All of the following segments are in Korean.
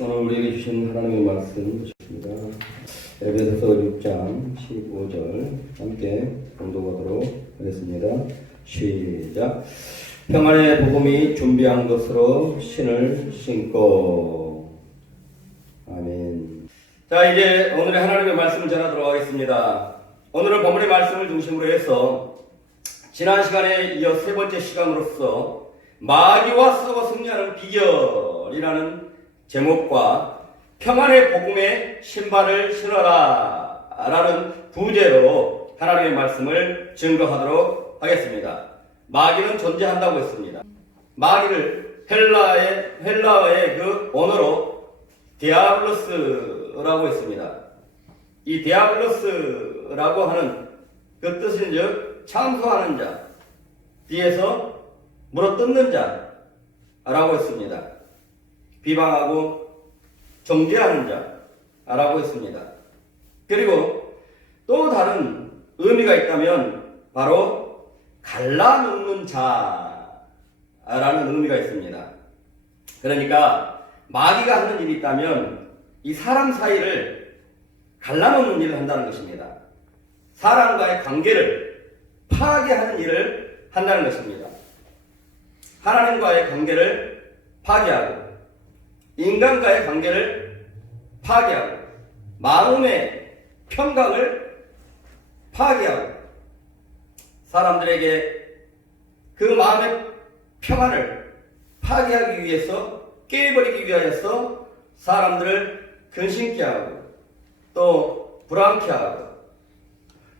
오늘 우리에게 주신 하나님의 말씀 보십니다. 에베소서 6장 15절 함께 봉독하도록 하겠습니다. 시작. 평안의 복음이 준비한 것으로 신을 신고. 아멘. 자, 이제 오늘의 하나님의 말씀을 전하도록 하겠습니다. 오늘은 본문의 말씀을 중심으로 해서 지난 시간에 이어 세 번째 시간으로서 마귀와 싸워 승리하는 비결이라는 제목과 평안의 복음의 신발을 신어라 라는 부제로 하나님의 말씀을 증거하도록 하겠습니다. 마귀는 존재한다고 했습니다. 마귀를 헬라어의 그 언어로 디아블로스라고 했습니다. 이 디아블로스라고 하는 그 뜻인즉 참소하는 자, 뒤에서 물어뜯는 자라고 했습니다. 비방하고 정죄하는 자라고 했습니다. 그리고 또 다른 의미가 있다면 바로 갈라놓는 자라는 의미가 있습니다. 그러니까 마귀가 하는 일이 있다면 이 사람 사이를 갈라놓는 일을 한다는 것입니다. 사람과의 관계를 파괴하는 일을 한다는 것입니다. 하나님과의 관계를 파괴하고 인간과의 관계를 파괴하고 마음의 평강을 파괴하고 사람들에게 그 마음의 평안을 파괴하기 위해서 깨버리기 위하여서 사람들을 근심케 하고 또 불안케 하고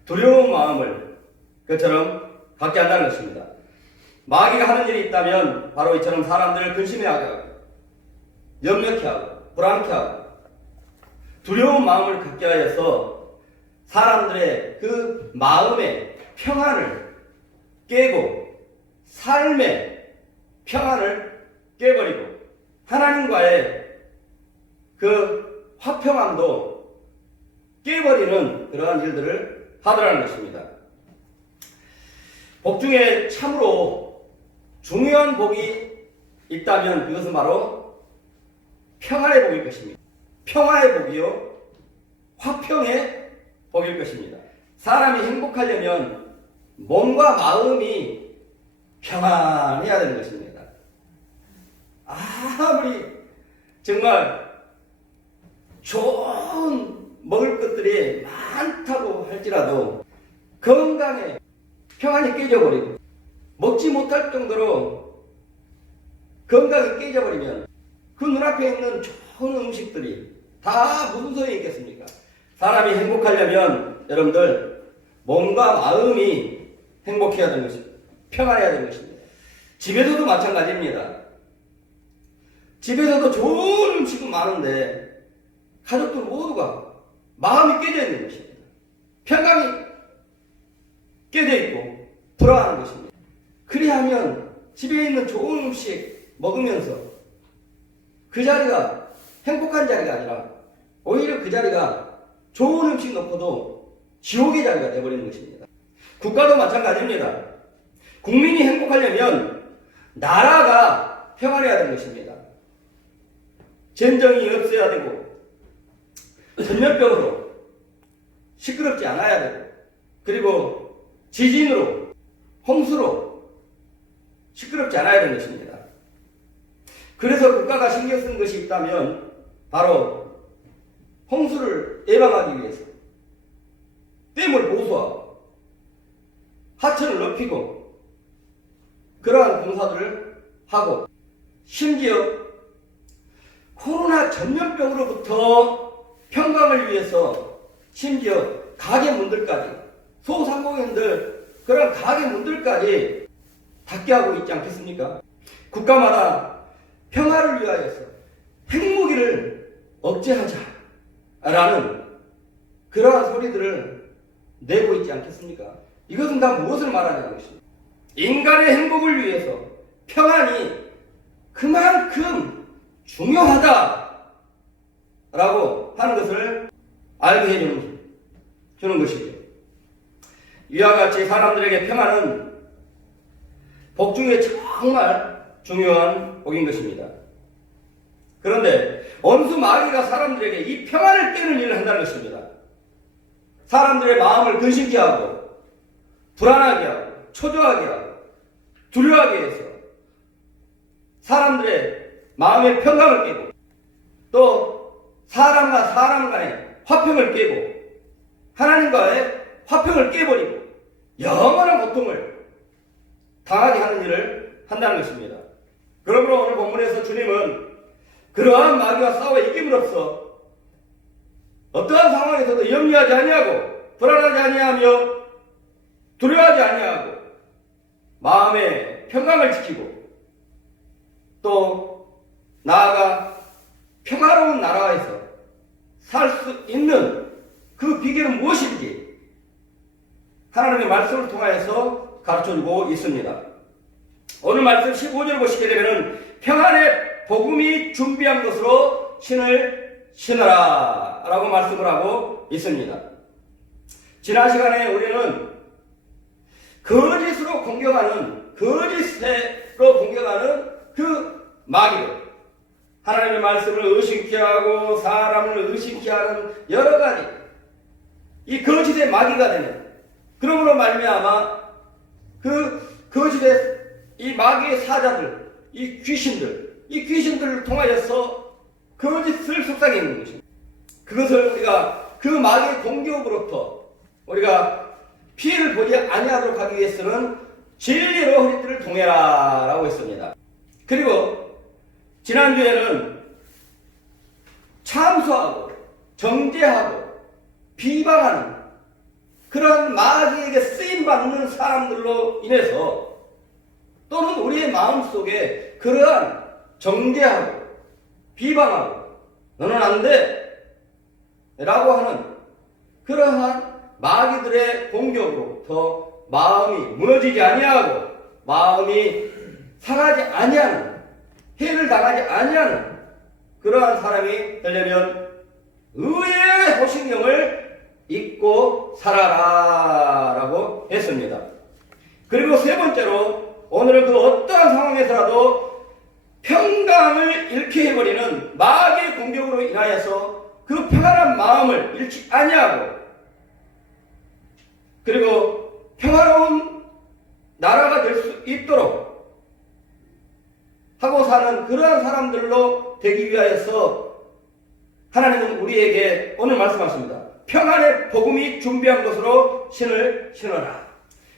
두려운 마음을 그처럼 갖게 한다는 것입니다. 마귀가 하는 일이 있다면 바로 이처럼 사람들을 근심해하게 하고 염려케 하고 불안케 하고 두려운 마음을 갖게 하여서 사람들의 그 마음의 평안을 깨고 삶의 평안을 깨버리고 하나님과의 그 화평함도 깨버리는 그러한 일들을 하더라는 것입니다. 복 중에 참으로 중요한 복이 있다면 그것은 바로 평안의 복일 것입니다. 평화의 복이요 화평의 복일 것입니다. 사람이 행복하려면 몸과 마음이 평안해야 되는 것입니다. 아무리 정말 좋은 먹을 것들이 많다고 할지라도 건강에 평안이 깨져버리고 먹지 못할 정도로 건강이 깨져버리면 그 눈앞에 있는 좋은 음식들이 다 무슨 소용이 있겠습니까? 사람이 행복하려면 여러분들 몸과 마음이 행복해야 되는 것입니다. 평안해야 되는 것입니다. 집에서도 마찬가지입니다. 집에서도 좋은 음식은 많은데 가족들 모두가 마음이 깨져 있는 것입니다. 평강이 깨져 있고 불안한 것입니다. 그리하면 집에 있는 좋은 음식 먹으면서 그 자리가 행복한 자리가 아니라 오히려 그 자리가 좋은 음식 넣고도 지옥의 자리가 되어버리는 것입니다. 국가도 마찬가지입니다. 국민이 행복하려면 나라가 평안해야 되는 것입니다. 전쟁이 없어야 되고 전염병으로 시끄럽지 않아야 되고 그리고 지진으로 홍수로 시끄럽지 않아야 되는 것입니다. 그래서 국가가 신경 쓴 것이 있다면 바로 홍수를 예방하기 위해서 댐을 보수하고 하천을 넓히고 그러한 공사들을 하고 심지어 코로나 전염병으로부터 평강을 위해서 심지어 가게문들까지 소상공인들 그런 가게문들까지 닫게 하고 있지 않겠습니까? 국가마다 평화를 위하여서 핵무기를 억제하자라는 그러한 소리들을 내고 있지 않겠습니까? 이것은 다 무엇을 말하냐는 것입니다. 인간의 행복을 위해서 평안이 그만큼 중요하다라고 하는 것을 알게 해주는 것이죠. 이와 같이 사람들에게 평안은 복 중에 정말 중요한 복인 것입니다. 그런데 원수 마귀가 사람들에게 이 평안을 깨는 일을 한다는 것입니다. 사람들의 마음을 근심케 하고 불안하게 하고 초조하게 하고 두려워하게 해서 사람들의 마음의 평강을 깨고 또 사람과 사람 간의 화평을 깨고 하나님과의 화평을 깨버리고 영원한 고통을 당하게 하는 일을 한다는 것입니다. 그러므로 오늘 본문에서 주님은 그러한 마귀와 싸워 이김으로써 어떠한 상황에서도 염려하지 아니하고 불안하지 아니하며 두려워하지 아니하고 마음의 평강을 지키고 또 나아가 평화로운 나라에서 살 수 있는 그 비결은 무엇인지 하나님의 말씀을 통하여서 가르쳐주고 있습니다. 오늘 말씀 15절을 보시게 되면 평안의 복음이 준비한 것으로 신을 신어라 라고 말씀을 하고 있습니다. 지난 시간에 우리는 거짓으로 공격하는 그 마귀를 하나님의 말씀을 의심케 하고 사람을 의심케 하는 여러 가지 이 거짓의 마귀가 되는 그러므로 말미암아 그 거짓의 이 마귀의 사자들 이 귀신들을 통하여서 거짓을 속삭이는 있는 것입니다. 그것을 우리가 그 마귀의 공격으로부터 우리가 피해를 보지 아니하도록 하기 위해서는 진리로 허리띠를 동해라 라고 했습니다. 그리고 지난주에는 참소하고 정죄하고 비방하는 그런 마귀에게 쓰임받는 사람들로 인해서 또는 우리의 마음속에 그러한 정죄하고 비방하고 너는 안 돼 라고 하는 그러한 마귀들의 공격으로부터 마음이 무너지지 아니하고 마음이 상하지 아니하는 해를 당하지 아니하는 그러한 사람이 되려면 의의 호신경을 잊고 살아라 라고 했습니다. 그리고 세 번째로 오늘은 그 어떠한 상황에서라도 평강을 잃게 해버리는 마귀의 공격으로 인하여서 그 평안한 마음을 잃지 아니하고 그리고 평화로운 나라가 될 수 있도록 하고 사는 그러한 사람들로 되기 위하여서 하나님은 우리에게 오늘 말씀하십니다. 평안의 복음이 준비한 것으로 신을 신어라.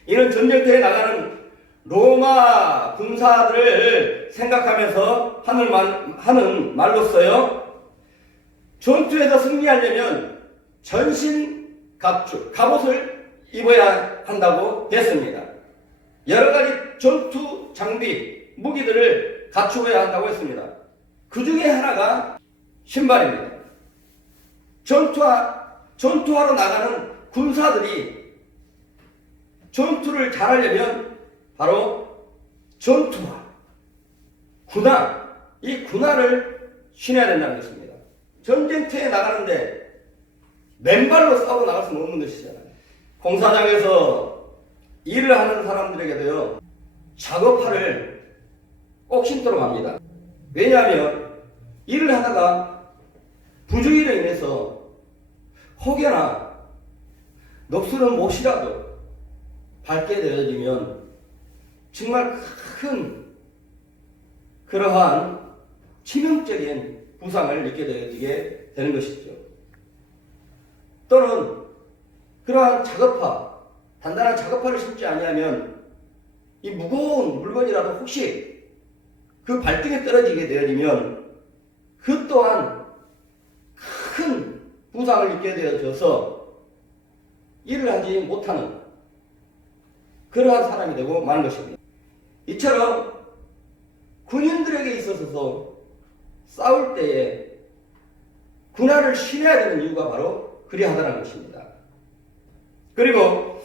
이는 전쟁터에 나가는 로마 군사들을 생각하면서 하는 말로써요. 전투에서 승리하려면 전신 갑옷을 입어야 한다고 했습니다. 여러 가지 전투 장비, 무기들을 갖추어야 한다고 했습니다. 그 중에 하나가 신발입니다. 전투하러 나가는 군사들이 전투를 잘하려면 바로 전투화, 이 군화를 신어야 된다는 것입니다. 전쟁터에 나가는데 맨발로 싸우고 나갈 수는 없는 것이잖아요. 공사장에서 일을 하는 사람들에게도요, 작업화를 꼭 신도록 합니다. 왜냐하면 일을 하다가 부주의로 인해서 혹여나 녹슬은 못이라도 밟게 되어지면 정말 큰 그러한 치명적인 부상을 입게 되어지게 되는 것이죠. 또는 그러한 단단한 작업화를 신지 아니하면 이 무거운 물건이라도 혹시 그 발등에 떨어지게 되어지면 그 또한 큰 부상을 입게 되어져서 일을 하지 못하는 그러한 사람이 되고 마는 것입니다. 이처럼 군인들에게 있어서 싸울 때에 군화를 신어야 되는 이유가 바로 그리하다는 것입니다. 그리고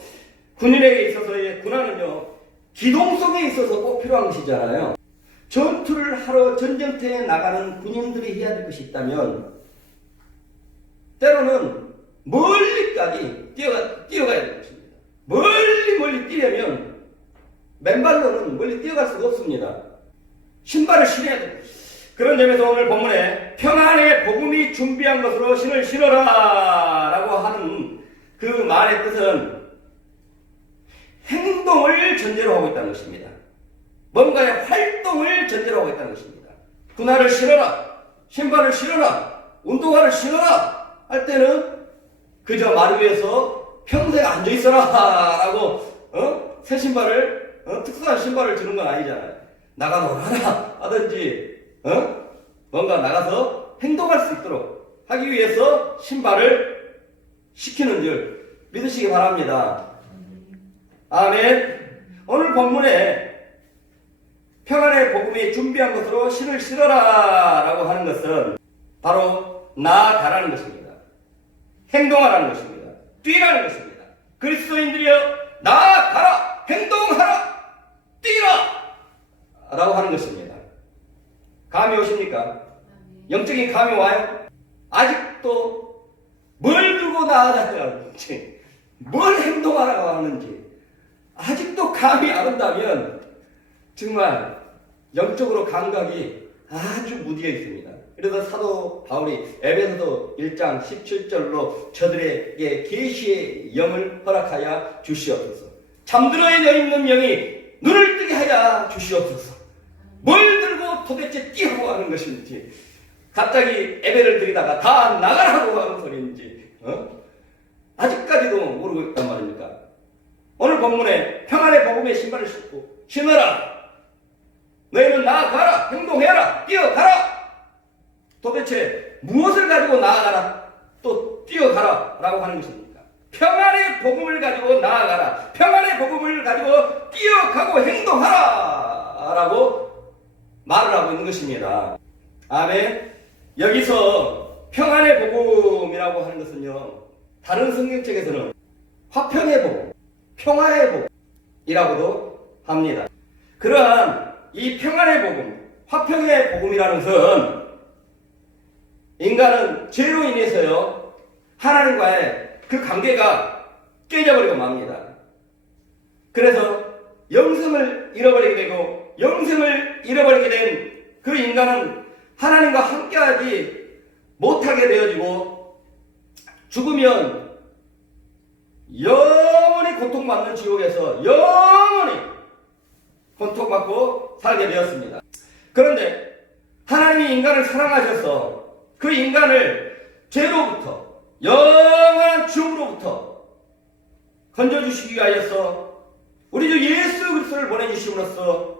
군인에게 있어서의 군화는요, 기동성에 있어서 꼭 필요한 것이잖아요. 전투를 하러 전쟁터에 나가는 군인들이 해야 될 것이 있다면 때로는 멀리까지 뛰어가야 되는 것입니다. 멀리 뛰려면 맨발로는 멀리 뛰어갈 수가 없습니다. 신발을 신어야 됩니다. 그런 점에서 오늘 본문에 평안의 복음이 준비한 것으로 신을 신어라 라고 하는 그 말의 뜻은 행동을 전제로 하고 있다는 것입니다. 뭔가의 활동을 전제로 하고 있다는 것입니다. 군화를 신어라, 신발을 신어라, 운동화를 신어라 할 때는 그저 말 위에서 평생 앉아있어라 라고 새 신발을 특수한 신발을 주는 건 아니잖아요. 나가 놀아라 하든지 뭔가 나가서 행동할 수 있도록 하기 위해서 신발을 시키는 줄 믿으시기 바랍니다. 아멘. 오늘 본문에 평안의 복음이 준비한 것으로 신을 신어라 라고 하는 것은 바로 나아가라는 것입니다. 행동하라는 것입니다. 뛰라는 것입니다. 그리스도인들이여 나아가라, 행동하라, 뛰라 라고 하는 것입니다. 감이 오십니까? 영적인 감이 와요? 아직도 뭘 들고 나아가야 하는지, 뭘 행동하라고 하는지 아직도 감이 안 온다면 정말 영적으로 감각이 아주 무디어 있습니다. 그래서 사도 바울이 에베소서 1장 17절로 저들에게 계시의 영을 허락하여 주시옵소서. 잠들어 있는 영이 눈을 뜨게 하여 주시옵소서. 뭘 들고 도대체 뛰라고 하는 것인지, 갑자기 예배를 드리다가 다 나가라고 하는 소리인지 아직까지도 모르고 있단 말입니까? 오늘 본문에 평안의 복음의 신발을 신고 신어라, 너희는 나아가라, 행동해라, 뛰어가라. 도대체 무엇을 가지고 나아가라, 또 뛰어가라 라고 하는 것입니까? 평안의 복음을 가지고 나아가라, 평안의 복음을 가지고 뛰어가고 행동하라 라고 말을 하고 있는 것입니다. 아멘. 여기서 평안의 복음이라고 하는 것은요, 다른 성경책에서는 화평의 복음, 평화의 복음이라고도 합니다. 그러한 이 평안의 복음, 화평의 복음이라는 것은 인간은 죄로 인해서요, 하나님과의 그 관계가 깨져버리고 맙니다. 그래서 영생을 잃어버리게 되고, 영생을 잃어버리게 된 그 인간은 하나님과 함께하지 못하게 되어지고, 죽으면 영원히 고통받는 지옥에서 영원히 고통받고 살게 되었습니다. 그런데 하나님이 인간을 사랑하셔서 그 인간을 죄로부터, 영원한 죽음으로부터 건져주시기 위하여서 우리 주 예수 그리스도를 보내주심으로써,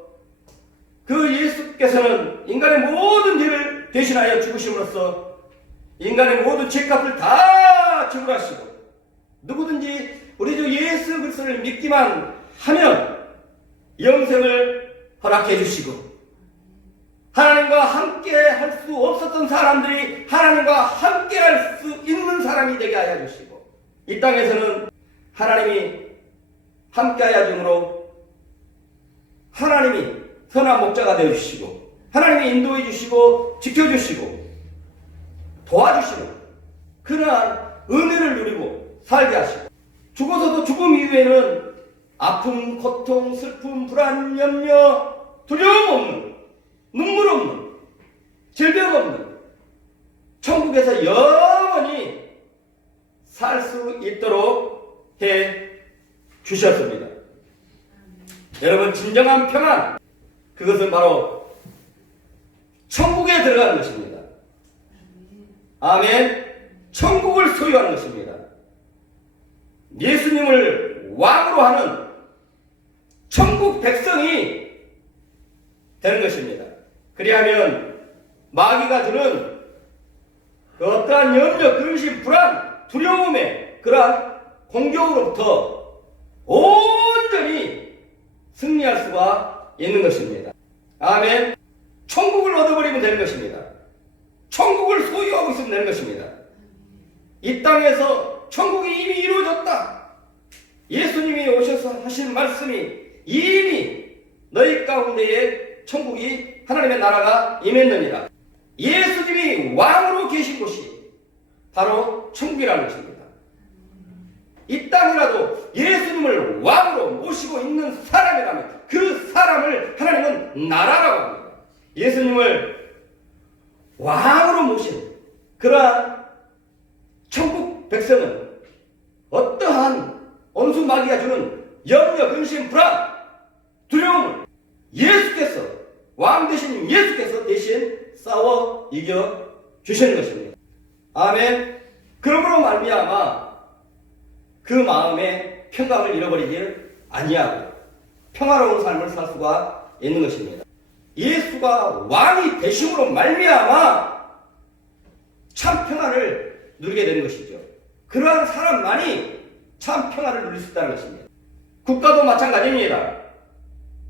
그 예수께서는 인간의 모든 죄를 대신하여 죽으심으로써 인간의 모든 죄값을 다 지불하시고, 누구든지 우리 주 예수 그리스도를 믿기만 하면 영생을 허락해 주시고, 하나님과 함께 할 수 없었던 사람들이 하나님과 함께 할 수 있는 사람이 되게 하여 주시고, 이 땅에서는 하나님이 함께 하여 주므로 하나님이 선한 목자가 되어 주시고, 하나님이 인도해 주시고 지켜주시고 도와주시는 그러한 은혜를 누리고 살게 하시고, 죽어서도 죽음 이후에는 아픔, 고통, 슬픔, 불안, 염려, 두려움 없는, 눈물 없는, 질병 없는 천국에서 영원히 살 수 있도록 해 주셨습니다. 여러분, 진정한 평안, 그것은 바로 천국에 들어가는 것입니다. 아멘. 천국을 소유하는 것입니다. 예수님을 왕으로 하는 천국 백성이 되는 것입니다. 그리하면 마귀가 주는 그 어떠한 염려, 근심, 불안, 두려움의 그러한 공격으로부터 온전히 승리할 수가 있는 것입니다. 아멘. 천국을 얻어버리면 되는 것입니다. 천국을 소유하고 있으면 되는 것입니다. 이 땅에서 천국이 이미 이루어졌다. 예수님이 오셔서 하신 말씀이 이미 너희 가운데에 천국이, 하나님의 나라가 임했느니라. 예수님이 왕으로 계신 곳이 바로 천국이라는 것입니다. 이 땅이라도 예수님을 왕으로 모시고 있는 사람이라면 그 사람을 하나님은 나라라고 합니다. 예수님을 왕으로 모신 그러한 천국 백성은 어떠한 원수 마귀가 주는 염려, 근심, 불안, 두려움을 예수께서, 왕 되신 예수께서 대신 싸워 이겨 주시는 것입니다. 아멘. 그러므로 말미암아 그 마음에 평강을 잃어버리길 아니하고 평화로운 삶을 살 수가 있는 것입니다. 예수가 왕이 되심으로 말미암아 참 평안을 누리게 되는 것이죠. 그러한 사람만이 참 평안을 누릴 수 있다는 것입니다. 국가도 마찬가지입니다.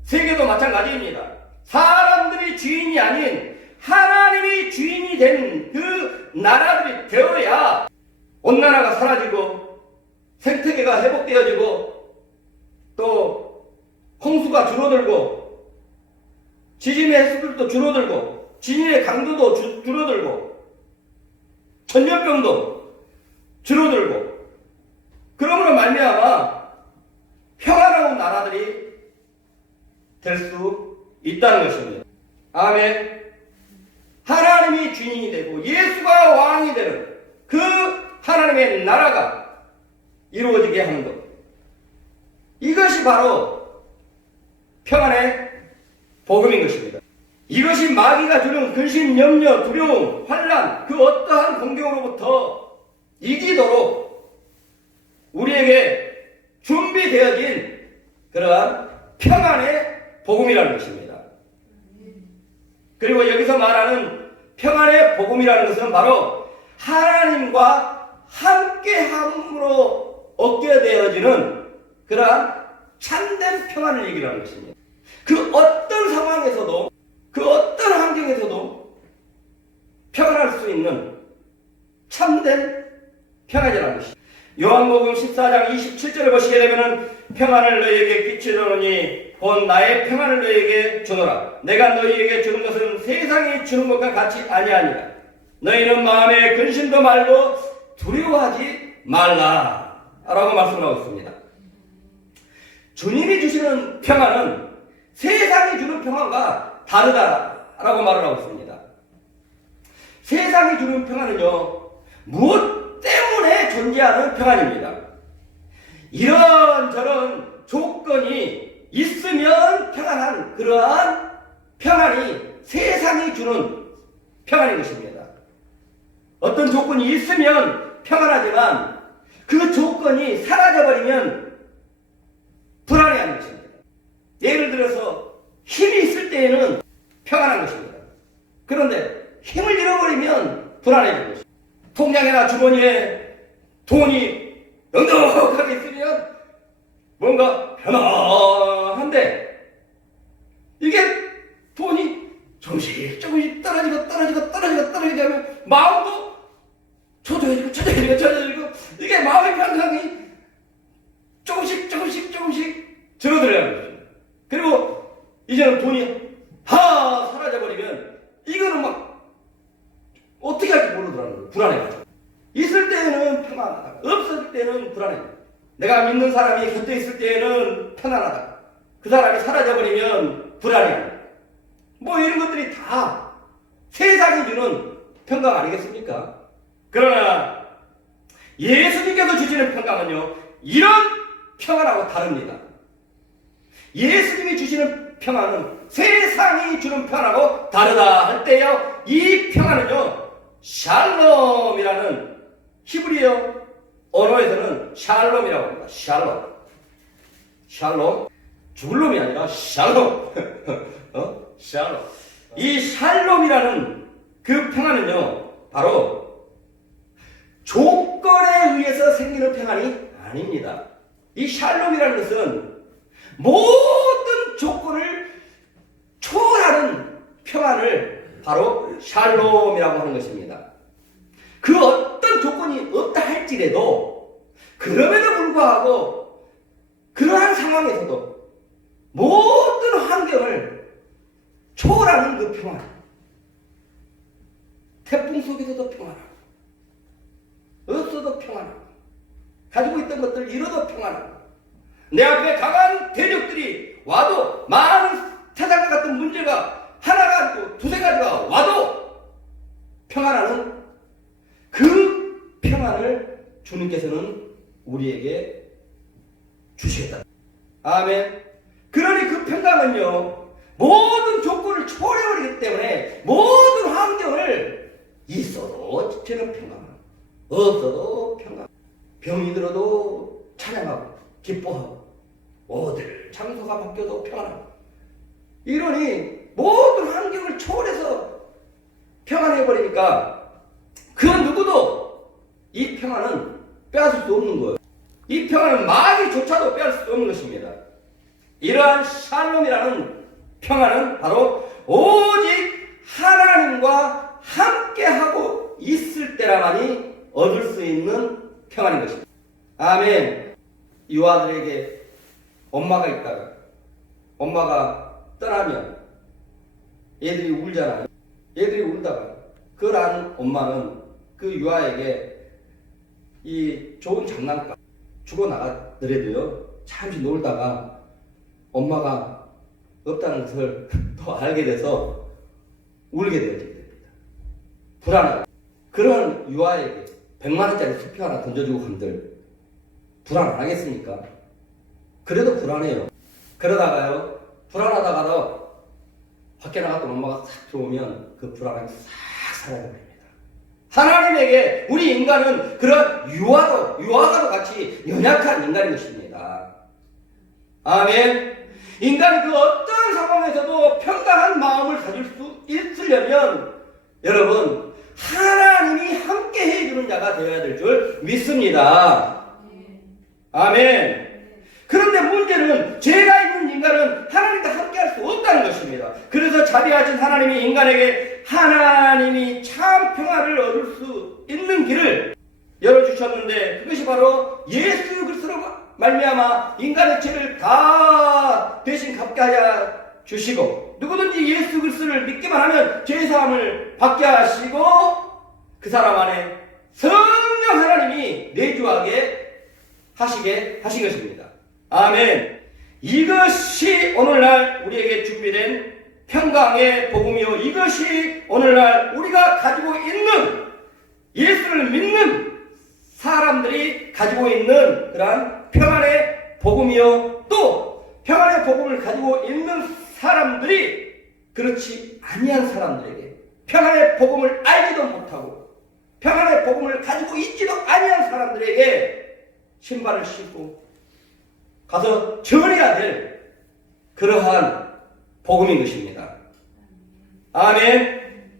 세계도 마찬가지입니다. 사람들이 주인이 아닌 하나님이 주인이 된 그 나라들이 되어야 온난화가 사라지고 생태계가 회복되어지고 또 홍수가 줄어들고 지진의 횟수들도 줄어들고 지진의 강도도 줄어들고 전염병도 줄어들고 그러므로 말미암아 평화로운 나라들이 될 수 있다는 것입니다. 아멘. 하나님이 주인이 되고 예수가 왕이 되는 그 하나님의 나라가 이루어지게 하는 것. 이것이 바로 평안의 복음인 것입니다. 이것이 마귀가 주는 근심, 염려, 두려움, 환난, 그 어떠한 공경으로부터 이기도록 우리에게 준비되어진 그러한 평안의 복음이라는 것입니다. 그리고 여기서 말하는 평안의 복음이라는 것은 바로 하나님과 함께함으로 얻게 되어지는 그러한 참된 평안을 얘기하는 것입니다. 그 어떤 상황에서도 그 어떤 환경에서도 평안할 수 있는 참된 평안이라는 것입니다. 요한복음 14장 27절을 보시게 되면 평안을 너희에게 끼치노니 곧 나의 평안을 너희에게 주노라. 내가 너희에게 주는 것은 세상이 주는 것과 같이 아니하니라. 너희는 마음에 근심도 말고 두려워하지 말라 라고 말씀하고 있습니다. 주님이 주시는 평안은 세상이 주는 평안과 다르다라고 말을 하고 있습니다. 세상이 주는 평안은요, 무엇 때문에 존재하는 평안입니다. 이런저런 조건이 있으면 평안한 그러한 평안이 세상이 주는 평안인 것입니다. 어떤 조건이 있으면 평안하지만 그 조건이 사라져버리면 불안해하는 것입니다. 예를 들어서 힘이 있을 때에는 평안한 것입니다. 그런데 힘을 잃어버리면 불안해지는 것입니다. 통장이나 주머니에 돈이 넉넉하게 있으면 뭔가 편안한데 이게 돈이 조금씩 떨어지게 되면 마음도 초조해지고 이게 마음의 평강이 조금씩 줄어들어야 하는 것입니다. 그리고 이제는 돈이 사라져버리면 이거는 막 어떻게 할지 모르더라는 거예요. 불안해가지고. 있을 때는 평안하다. 없어질 때는 불안해요. 내가 믿는 사람이 곁에 있을 때는 편안하다. 그 사람이 사라져버리면 불안해요. 뭐 이런 것들이 다 세상이 주는 평강 아니겠습니까? 그러나 예수님께서 주시는 평강은요, 이런 평안하고 다릅니다. 예수님이 주시는 평안은 세상이 주는 평안하고 다르다 할 때요, 이 평안은요, 샬롬이라는 히브리어 언어에서는 샬롬이라고 합니다. 샬롬. 죽을 놈이 아니라 샬롬. 샬롬. 이 샬롬이라는 그 평안은요, 바로 조건에 의해서 생기는 평안이 아닙니다. 이 샬롬이라는 것은 모든 조건을 초월하는 평안을 바로 샬롬이라고 하는 것입니다. 그 어떤 조건이 없다 할지라도 그럼에도 불구하고 그러한 상황에서도 모든 환경을 초월하는 그 평안. 태풍 속에서도 평안하고 없어도 평안하고 가지고 있던 것들 잃어도 평안하고 내 앞에 강한 대적들이 와도 많은 세상과 같은 문제가 하나가 아니고 두세 가지가 와도 아멘. 그러니 그 평강은요, 모든 조건을 초월해버리기 때문에 모든 환경을 있어도 저는 평강, 없어도 평강, 병이 들어도 찬양하고 기뻐하고 어딜 장소가 바뀌어도 평안하고, 이러니 모든 환경을 초월해서 평안해버리니까 그 누구도 이 평안은 빼앗을 수 없는 거예요. 이 평안은 마귀조차도 빼앗을 수 없는 것입니다. 이러한 샬롬이라는 평안은 바로 오직 하나님과 함께하고 있을 때라만이 얻을 수 있는 평안인 것입니다. 아멘. 유아들에게 엄마가 있다가 엄마가 떠나면 얘들이 울잖아요. 얘들이 울다가 그걸 아는 엄마는 그 유아에게 이 좋은 장난감 주고 나가더라도요, 잠시 놀다가 엄마가 없다는 것을 또 알게 돼서 울게 되어지게 됩니다. 불안하다. 그런 유아에게 100만 원짜리 수표 하나 던져주고 간들 불안 안 하겠습니까? 그래도 불안해요. 그러다가요, 불안하다가도 밖에 나갔던 엄마가 싹 들어오면 그 불안함이 싹 사라져버립니다. 하나님에게 우리 인간은 그런 유아가도 같이 연약한 인간인 것입니다. 아멘. 인간이 그 어떤 상황에서도 평강한 마음을 가질 수 있으려면 여러분, 하나님이 함께 해주는 자가 되어야 될 줄 믿습니다. 아멘. 그런데 문제는 죄가 있는 인간은 하나님과 함께 할 수 없다는 것입니다. 그래서 자비하신 하나님이 인간에게 하나님이 참 평화를 얻을 수 있는 길을 열어주셨는데, 그것이 바로 예수 그리스도로 말미암아 인간의 죄를 다 대신 갚게 하여 주시고, 누구든지 예수 그리스도를 믿기만 하면 죄사함을 받게 하시고 그 사람 안에 성령 하나님이 내주하게 하시게 하신 것입니다. 아멘. 이것이 오늘날 우리에게 준비된 평강의 복음이요, 이것이 오늘날 우리가 가지고 있는, 예수를 믿는 사람들이 가지고 있는 그러한 평안의 복음이요, 또 평안의 복음을 가지고 있는 사람들이 그렇지 아니한 사람들에게 평안의 복음을 알지도 못하고 평안의 복음을 가지고 있지도 아니한 사람들에게 신발을 신고 가서 전해야 될 그러한 복음인 것입니다. 아멘.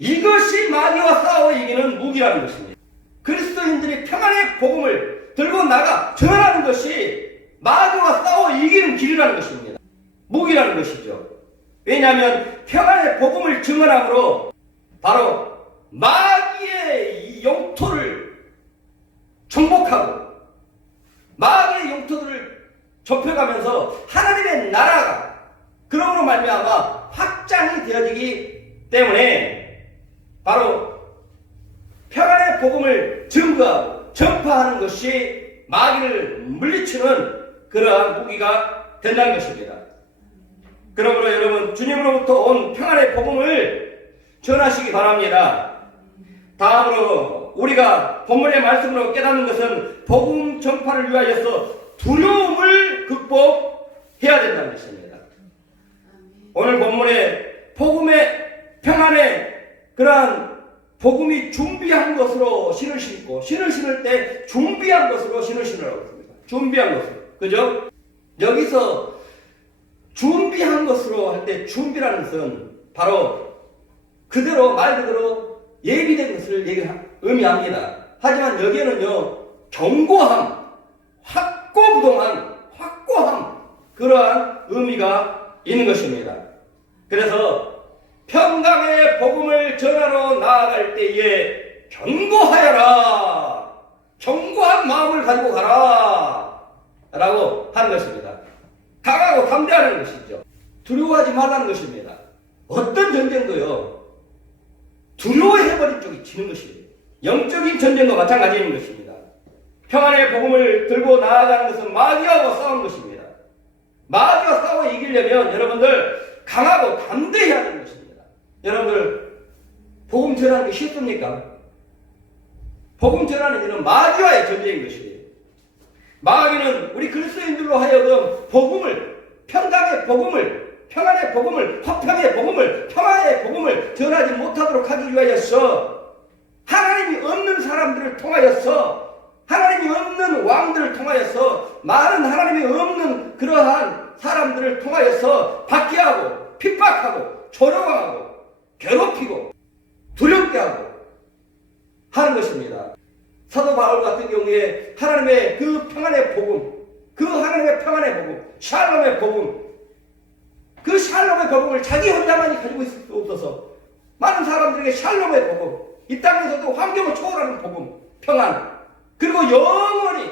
이것이 마귀와 싸워 이기는 무기라는 것입니다. 그리스도인들이 평안의 복음을 들고 나가 전하는 것이 마귀와 싸워 이기는 길이라는 것입니다. 무기라는 것이죠. 왜냐하면 평안의 복음을 증언함으로 바로 마귀의 이 영토를 정복하고 마귀의 영토들을 좁혀가면서 하나님의 나라가 그러므로 말미암아 확장이 되어지기 때문에 바로 평안의 복음을 증거하고 전파하는 것이 마귀를 물리치는 그러한 무기가 된다는 것입니다. 그러므로 여러분, 주님으로부터 온 평안의 복음을 전하시기 바랍니다. 다음으로 우리가 본문의 말씀으로 깨닫는 것은 복음 전파를 위하여서 두려움을 극복해야 된다는 것입니다. 오늘 본문의 복음의 평안의 그러한 복음이 준비한 것으로 신을 신고, 신을 신을 때 준비한 것으로 신을 신으라고 했습니다. 준비한 것으로. 그죠? 여기서 준비한 것으로 할 때 준비라는 것은 바로 그대로 말 그대로 예비된 것을 의미합니다. 하지만 여기에는요, 견고함, 확고부동한, 확고함, 그러한 의미가 있는 것입니다. 그래서 평강의 복음을 전하러 나아갈 때에 견고하여라, 견고한 마음을 가지고 가라 라고 하는 것입니다. 강하고 담대하는 것이죠. 두려워하지 말라는 것입니다. 어떤 전쟁도요, 두려워해버린 쪽이 지는 것이에요. 영적인 전쟁과 마찬가지인 것입니다. 평안의 복음을 들고 나아가는 것은 마귀하고 싸우는 것입니다. 마귀와 싸워 이기려면 여러분들 강하고 담대해야 하는 것입니다. 여러분들 복음 전하는 게 쉽습니까? 복음 전하는 일은 마귀와의 전쟁인 것이에요. 마귀는 우리 그리스도인들로 하여금 복음을, 평강의 복음을, 평안의 복음을, 화평의 복음을, 평화의 복음을 전하지 못하도록 하기 위하여서 하나님이 없는 사람들을 통하여서, 하나님이 없는 왕들을 통하여서, 많은 하나님이 없는 그러한 사람들을 통하여서 박해하고 핍박하고 조롱하고 괴롭히고 두렵게 하고 하는 것입니다. 사도 바울 같은 경우에 하나님의 그 평안의 복음, 그 하나님의 평안의 복음, 샬롬의 복음, 그 샬롬의 복음을 자기 혼자만이 가지고 있을 수 없어서 많은 사람들에게 샬롬의 복음, 이 땅에서도 환경을 초월하는 복음, 평안, 그리고 영원히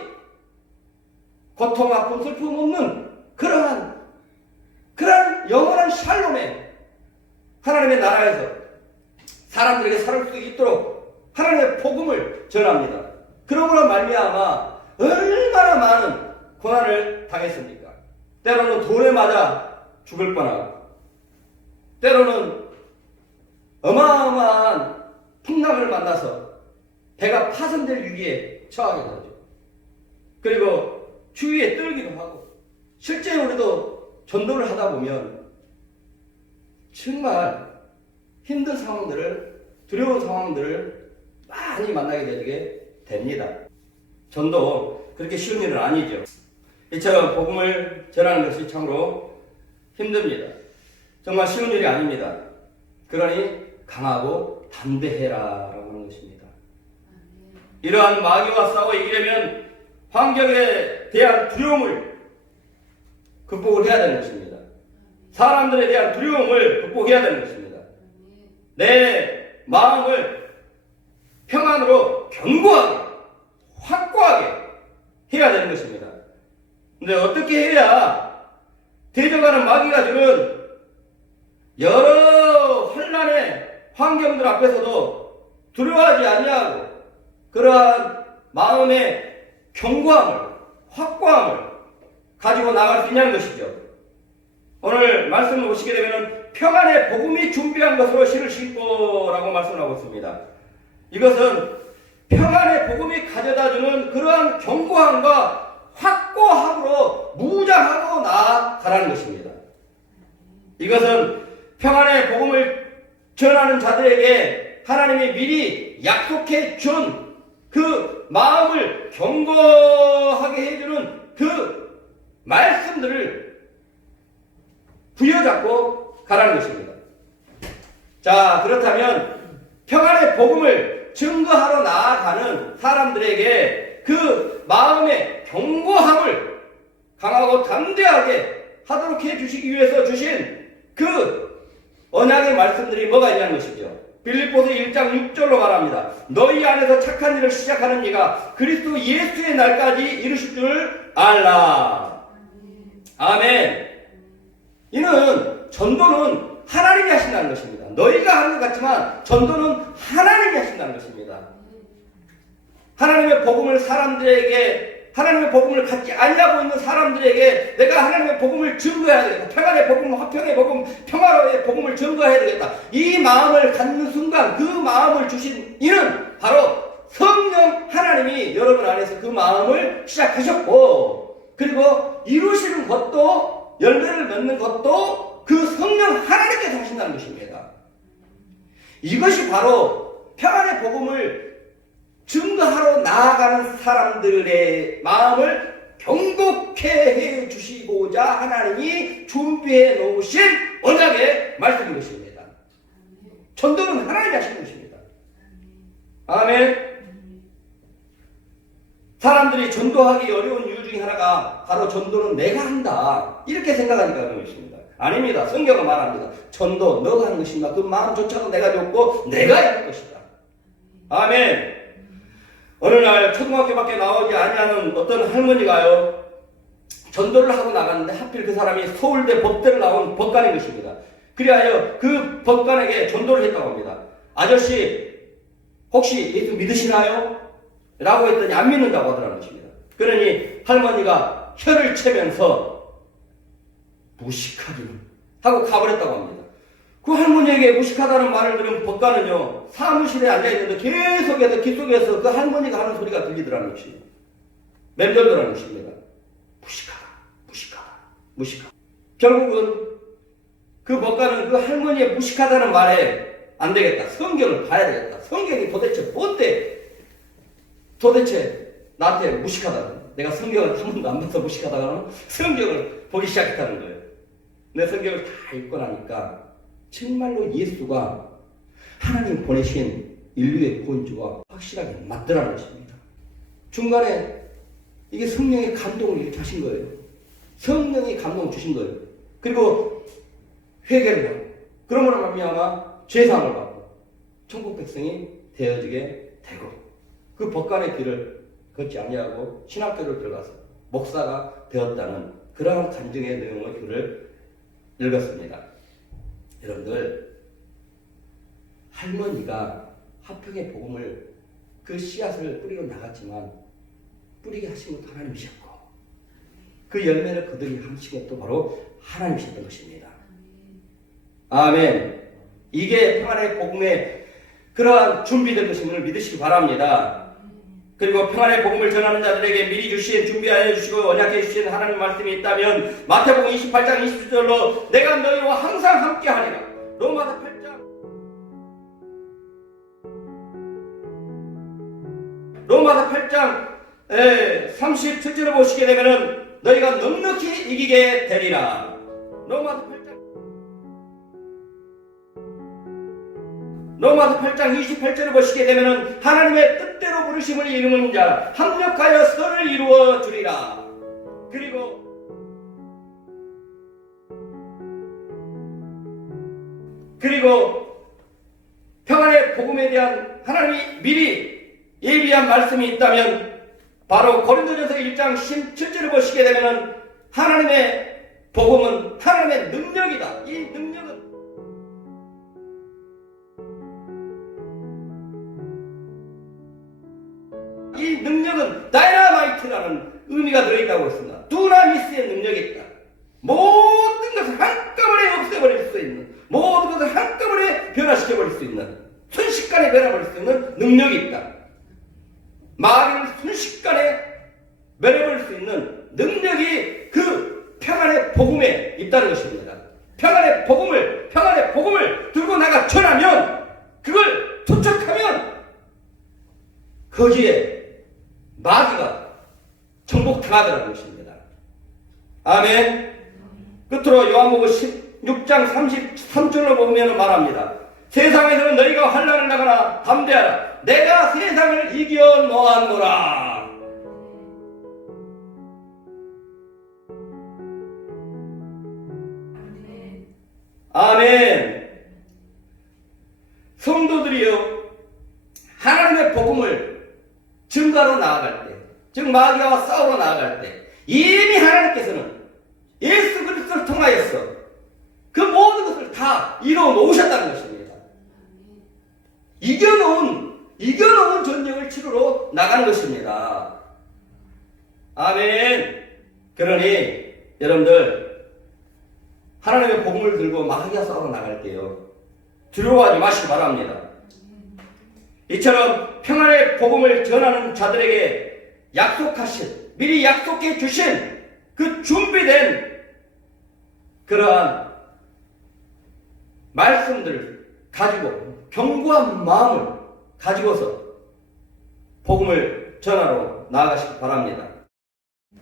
고통, 아픔, 슬픔 없는 그러한 영원한 샬롬의 하나님의 나라에서 사람들에게 살을 수 있도록 하나님의 복음을 전합니다. 그러므로 말미암아 얼마나 많은 고난을 당했습니까? 때로는 돌에 맞아 죽을 뻔하고, 때로는 어마어마한 풍랑을 만나서 배가 파손될 위기에 처하게 되죠. 그리고 주위에 떨기도 하고, 실제 우리도 전도를 하다 보면 정말 힘든 상황들을, 두려운 상황들을 많이 만나게 되게 됩니다. 전도 그렇게 쉬운 일은 아니죠. 이처럼 복음을 전하는 것이 참으로 힘듭니다. 정말 쉬운 일이 아닙니다. 그러니 강하고 담대해라 라고 하는 것입니다. 이러한 마귀와 싸워 이기려면 환경에 대한 두려움을 극복을 해야 되는 것입니다. 사람들에 대한 두려움을 극복해야 되는 것입니다. 내 마음을 평안으로 견고하게, 확고하게 해야 되는 것입니다. 근데 어떻게 해야 대적하는 마귀가 주는 여러 환난의 환경들 앞에서도 두려워하지 아니하고 그러한 마음의 견고함을, 확고함을 가지고 나갈 수 있냐는 것이죠. 오늘 말씀을 보시게 되면 평안의 복음이 준비한 것으로 실을 신고라고 말씀하고 있습니다. 이것은 평안의 복음이 가져다주는 그러한 견고함과 확고함으로 무장하고 나아가라는 것입니다. 이것은 평안의 복음을 전하는 자들에게 하나님이 미리 약속해 준 그 마음을 견고하게 해주는 그 말씀들을 부여잡고 가라는 것입니다. 자, 그렇다면 평안의 복음을 증거하러 나아가는 사람들에게 그 마음의 견고함을 강하고 담대하게 하도록 해주시기 위해서 주신 그 언약의 말씀들이 뭐가 있냐는 것이죠. 빌립보서 1장 6절로 말합니다. 너희 안에서 착한 일을 시작하는 이가 그리스도 예수의 날까지 이루실 줄 알라. 아멘. 이는 전도는 하나님이 하신다는 것입니다. 너희가 하는 것 같지만 전도는 하나님이 하신다는 것입니다. 하나님의 복음을 사람들에게, 하나님의 복음을 갖지 아니하고 있는 사람들에게 내가 하나님의 복음을 증거해야 되겠다. 평안의 복음, 화평의 복음, 평화로의 복음을 증거해야 되겠다. 이 마음을 갖는 순간 그 마음을 주신 이는 바로 성령 하나님이 여러분 안에서 그 마음을 시작하셨고, 그리고 이루시는 것도, 열매를 맺는 것도 그 성령 하나님께서 하신다는 것입니다. 이것이 바로 평안의 복음을 증거하러 나아가는 사람들의 마음을 경고케 해 주시고자 하나님이 준비해 놓으신 언약의 말씀인 것입니다. 전도는 하나님이 하시는 것입니다. 아멘. 사람들이 전도하기 어려운 이유 중에 하나가 바로 전도는 내가 한다 이렇게 생각하니까 그런 것입니다. 아닙니다. 성경은 말합니다. 전도 너가 하는 것입니다. 그 마음조차도 내가 줬고 내가 할 것이다. 아멘. 어느 날 초등학교밖에 나오지 아니하는 어떤 할머니가요, 전도를 하고 나갔는데 하필 그 사람이 서울대 법대를 나온 법관인 것입니다. 그리하여 그 법관에게 전도를 했다고 합니다. 아저씨 혹시 예수 믿으시나요? 라고 했더니 안 믿는다고 하더라는 것입니다. 그러니 할머니가 혀를 채면서 무식하기는 하고 가버렸다고 합니다. 그 할머니에게 무식하다는 말을 들은 법관은요, 사무실에 앉아있는데 계속해서 귓속에서 그 할머니가 하는 소리가 들리더라는 것입니다. 맴돌더라는 것입니다. 무식하다, 무식하다, 무식하다. 결국은 그 법관은 그 할머니의 무식하다는 말에 안 되겠다. 성경을 봐야 되겠다. 성경이 도대체 뭔데 도대체 나한테 무식하다는, 내가 성경을 한 번도 안 봐서 무식하다가 하면 성경을 보기 시작했다는 거예요. 내 성경을 다 읽고 나니까 정말로 예수가 하나님 보내신 인류의 구원주가 확실하게 맞더라는 것입니다. 중간에 이게 성령의 감동을 이렇게 하신 거예요. 성령이 감동을 주신 거예요. 그리고 회개를 하고 그러므로 말미암아 죄사함을 받고 천국 백성이 되어지게 되고 그 법관의 길을 걷지 아니하고 신학교를 들어가서 목사가 되었다는 그러한 간증의 내용의 글을 읽었습니다. 여러분들, 할머니가 화평의 복음을 그 씨앗을 뿌리로 나갔지만 뿌리게 하신 것도 하나님이셨고 그 열매를 그들이 하신 것도 바로 하나님이셨던 것입니다. 아멘. 이게 평안의 복음의 그러한 준비된 것임을 믿으시기 바랍니다. 그리고 평안의 복음을 전하는 자들에게 미리 주신, 준비하여 주시고 언약해 주신 하나님 말씀이 있다면 마태복음 28장 20절로 내가 너희와 항상 함께하리라. 로마서 8장 37절을 보시게 되면은 너희가 넉넉히 이기게 되리라. 로마서 8장 28절을 보시게 되면은 하나님의 뜻대로 부르심을 이루는 자 합력하여 선을 이루어 주리라. 그리고 평안의 복음에 대한 하나님이 미리 예비한 말씀이 있다면 바로 고린도전서 1장 17절을 보시게 되면은 하나님의 복음은 하나님의 능력이다. 이 능력은 다이나마이트라는 의미가 들어있다고 했습니다. 두나미스의 능력이 있다. 모든 것을 한꺼번에 없애버릴 수 있는, 모든 것을 한꺼번에 변화시켜버릴 수 있는, 순식간에 변화버릴 수 있는 능력이 있다. 마귀를 순식간에 멸해버릴 수 있는 능력이 그 평안의 복음에 있다는 것입니다. 평안의 복음을 들고 나가 전하면, 그걸 투척하면 거기에 마귀가 정복당하더라는 것입니다. 아멘. 끝으로 요한복음 16장 33절로 보면 말합니다. 세상에서는 너희가 환난을 나가나 담대하라. 내가 세상을 이겨 놓았노라. 아멘. 성도들이요, 하나님의 복음을 증가로 나아갈 때, 즉 마귀와 싸우러 나아갈 때 이미 하나님께서는 예수 그리스도를 통하여서 그 모든 것을 다 이루어 놓으셨다는 것입니다. 이겨놓은 전쟁을 치르러 나가는 것입니다. 아멘. 그러니 여러분들, 하나님의 복음을 들고 마귀와 싸우러 나갈 때요, 두려워하지 마시기 바랍니다. 이처럼 평안의 복음을 전하는 자들에게 미리 약속해 주신 그 준비된 그러한 말씀들을 가지고 견고한 마음을 가지고서 복음을 전하러 나아가시기 바랍니다.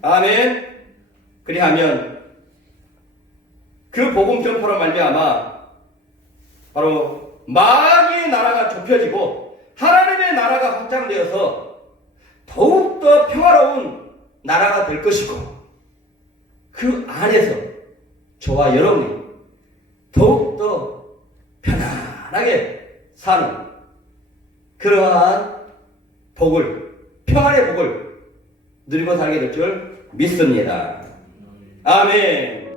아멘. 그리하면 그 복음 전파로 말미암아 바로 마귀의 나라가 좁혀지고 하나님의 나라가 확장되어서 더욱더 평화로운 나라가 될 것이고 그 안에서 저와 여러분이 더욱더 편안하게 사는 그러한 평안의 복을 누리고 살게 될 줄 믿습니다. 아멘.